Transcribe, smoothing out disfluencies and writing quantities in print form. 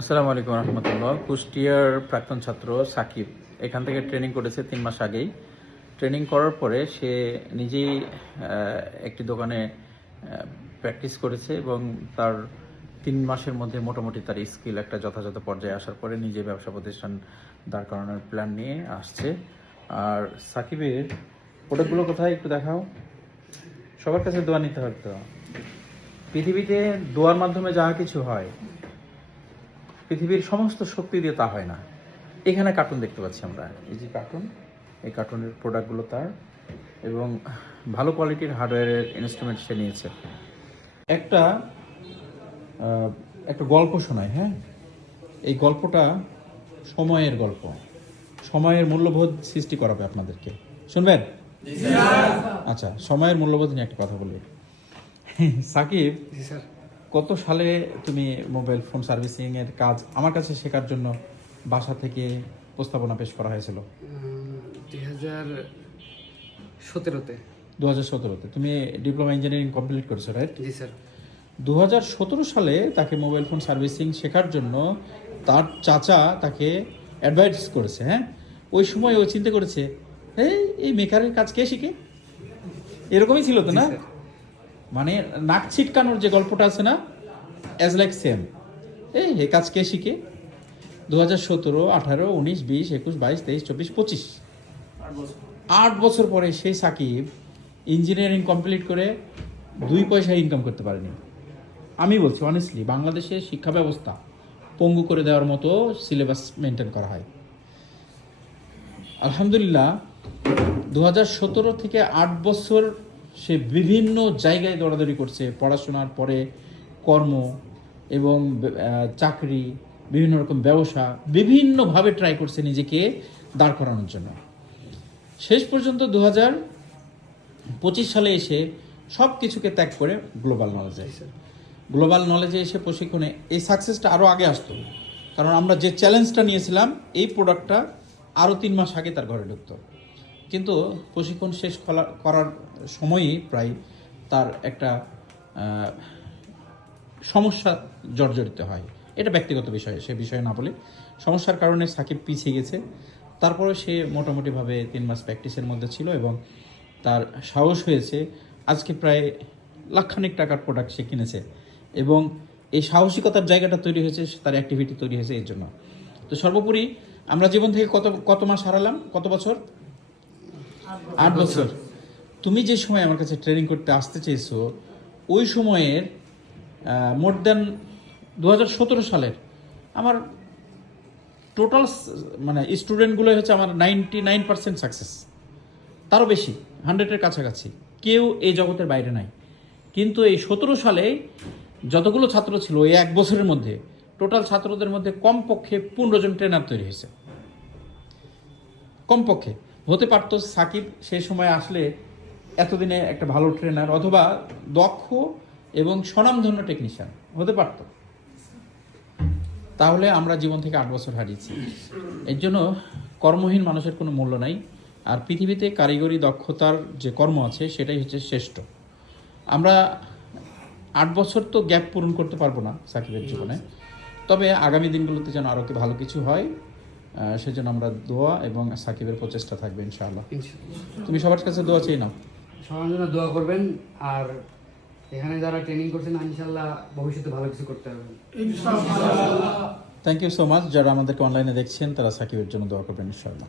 আসসালামু আলাইকুম রহমতুল্লাহ। কুষ্টিয়ার প্রাক্তন ছাত্র সাকিব এখান থেকে ট্রেনিং করেছে 3 মাস আগেই। ট্রেনিং করার পরে সে নিজেই একটি দোকানে প্র্যাকটিস করেছে এবং তার 3 মাসের মধ্যে মোটামুটি তার স্কিল একটা যথাযথ পর্যায়ে আসার পরে নিজে ব্যবসা প্রতিষ্ঠান দাঁড় করানোর প্ল্যান নিয়ে আসছে। আর সাকিবের প্রোডাক্টগুলো কোথায় একটু দেখাও। সবার কাছে দোয়া নিতে হবে তো। পৃথিবীতে দোয়ার মাধ্যমে যা কিছু হয়, পৃথিবীর সমস্ত শক্তি দিয়ে তা হয় না। এখানে কার্টুন দেখতে পাচ্ছি আমরা, এই যে কার্টুন, এই কার্টুনের প্রোডাক্টগুলো তার, এবং ভালো কোয়ালিটির হার্ডওয়্যারের ইনস্ট্রুমেন্ট সে নিয়েছে। একটা একটা গল্প শোনায়, হ্যাঁ, এই গল্পটা সময়ের গল্প, সময়ের মূল্যবোধ সৃষ্টি করাবে আপনাদেরকে। শুনবেন? আচ্ছা, সময়ের মূল্যবোধ নিয়ে একটা কথা বলি। সাকিব, কত সালে তুমি মোবাইল ফোন সার্ভিসিং এর কাজ আমার কাছে শেখার জন্য বাসা থেকে প্রস্তাবনা পেশ করা হয়েছিল? 2017-তে তুমি ডিপ্লোমা ইঞ্জিনিয়ারিং কমপ্লিট করেছো, রাইট? জি স্যার। 2017 সালে তাকে মোবাইল ফোন সার্ভিসিং শেখার জন্য তার চাচা তাকে অ্যাডভাইস করেছে। হ্যাঁ, ওই সময় ও চিন্তা করেছে, এই মেকারের কাজ কে শিখে? এরকমই ছিল তো না? মানে নাক ছিটকানোর যে গল্পটা আছে না, অ্যাজ লাইক সেম, এই কাজ কে শিখে? 2017, 18, 19, 20, 21, 22, 23, 24, 25, 8 বছর পরে সেই সাকিব ইঞ্জিনিয়ারিং কমপ্লিট করে 2 পয়সা ইনকাম করতে পারেনি। আমি বলছি অনেস্টলি, বাংলাদেশের শিক্ষা ব্যবস্থা পঙ্গু করে দেওয়ার মতো সিলেবাস মেনটেন করা হয়। আলহামদুলিল্লাহ, 2017 থেকে 8 বছর সে বিভিন্ন জায়গায় দৌড়াদৌড়ি করছে, পড়াশোনার পরে কর্ম এবং চাকরি, বিভিন্ন রকম ব্যবসা, বিভিন্নভাবে ট্রাই করছে নিজেকে দাঁড় করানোর জন্য। শেষ পর্যন্ত 2025 সালে এসে সব কিছুকে ত্যাগ করে গ্লোবাল নলেজে এসে প্রশিক্ষণে এই সাকসেসটা আরও আগে আসতো, কারণ আমরা যে চ্যালেঞ্জটা নিয়েছিলাম এই প্রোডাক্টটা আরও 3 মাস আগে তার ঘরে ঢুকতো। কিন্তু প্রশিক্ষণ শেষ করার সময়ই প্রায় তার একটা সমস্যা জর্জরিত হয়। এটা ব্যক্তিগত বিষয়, সে বিষয়ে না বলে সমস্যার কারণে সাকিব পিছিয়ে গেছে। তারপরে সে মোটামুটিভাবে 3 মাস প্র্যাকটিসের মধ্যে ছিল এবং তার সাহস হয়েছে। আজকে প্রায় লাখখানিক টাকার প্রোডাক্ট সে কিনেছে এবং এই সাহসিকতার জায়গাটা তৈরি হয়েছে, তার অ্যাক্টিভিটি তৈরি হয়েছে এর জন্য। তো সর্বোপরি আমরা জীবন থেকে কত মাস হারালাম, কত বছর? 8 বছর। তুমি যে সময় আমার কাছে ট্রেনিং করতে আসতে চেয়েছো, ওই সময়ের মোর দ্যান 2017 সালের আমার টোটাল মানে স্টুডেন্টগুলো হচ্ছে আমার 99% সাকসেস, তারও বেশি, 100-এর কাছাকাছি। কেউ এই জগতের বাইরে নাই। কিন্তু এই 17 সালে যতগুলো ছাত্র ছিল, এই 1 বছরের মধ্যে টোটাল ছাত্রদের মধ্যে কমপক্ষে 15 জন ট্রেনার তৈরি হয়েছে। কমপক্ষে হতে পারতো সাকিব সেই সময় আসলে এতদিনে একটা ভালো ট্রেনার অথবা দক্ষ এবং স্বনামধন্য টেকনিশিয়ান হতে পারতো। তাহলে আমরা জীবন থেকে 8 বছর হারিয়েছি। এর জন্য কর্মহীন মানুষের কোনো মূল্য নাই। আর পৃথিবীতে কারিগরি দক্ষতার যে কর্ম আছে সেটাই হচ্ছে শ্রেষ্ঠ। আমরা 8 বছর তো গ্যাপ পূরণ করতে পারবো না সাকিবের জীবনে, তবে আগামী দিনগুলোতে যেন আরও ভালো কিছু হয় সেজন্য আমরা দোয়া এবং সাকিবের প্রচেষ্টা থাকবে ইনশাআল্লাহ। তুমি সবার কাছে দোয়া চেয়ে নাও, সবার জন্য দোয়া করবেন। আর এখানে যারা ট্রেনিং করছেন ইনশাআল্লাহ ভবিষ্যতে ভালো কিছু করতে পারবেন ইনশাআল্লাহ। Thank you so much. যারা আমাদেরকে অনলাইনে দেখছেন তারা সাকিবের জন্য দোয়া করবেন ইনশাআল্লাহ।